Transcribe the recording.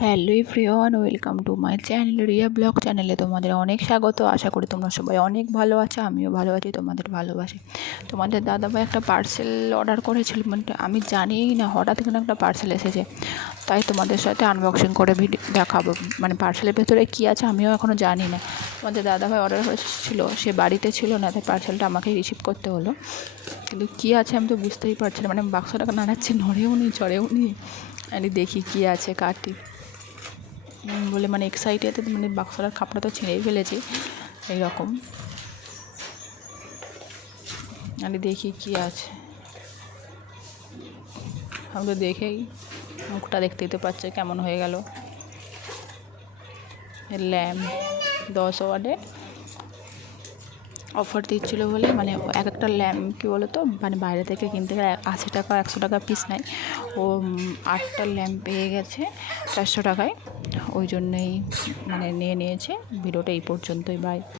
Hello everyone, welcome to my channel Riya blog চ্যানেলে তোমাদের অনেক স্বাগত। আশা করি তোমরা সবাই অনেক ভালো আছো, আমিও ভালো আছি, তোমাদের ভালোবাসি। তোমাদের দাদাভাই একটা পার্সেল অর্ডার করেছিল, মানে আমি জানিই না, হঠাৎ করে একটা পার্সেল এসেছে, তাই তোমাদের সাথে আনবক্সিং করে ভিডিও দেখাবো। মানে পার্সেলের ভেতরে কী আছে আমিও এখনও জানি না। তোমাদের দাদাভাই অর্ডার করেছিল, সে বাড়িতে ছিল না, তাই পার্সেলটা আমাকেই রিসিভ করতে হলো। কিন্তু কী আছে আমি তো বুঝতেই পারছি না, মানে বাক্সটাকে নাড়াচ্ছি, নড়েও নি চড়েও নি। আমি দেখি কী আছে, কাটি বলে মানে এক্সাইটেড, মানে বাক্সটার খাপটা তো ছিঁড়েই ফেলেছি এইরকম। আমি দেখি কি আছে, আমি তো দেখেই মুখটা দেখতেই তো পাচ্ছি কেমন হয়ে গেল। ল্যাম্প 10 ওয়ার্ডে অফার দিচ্ছিলো বলে, মানে এক একটা ল্যাম্প কী বলো তো, মানে বাইরে থেকে কিনতে গেলে 80 টাকা 100 টাকা পিস নেয়, ও 8টা ল্যাম্প পেয়ে গেছে 400 টাকায়, ওই জন্যই মানে নিয়েছে। ভিডিওটা এই পর্যন্তই, বাই।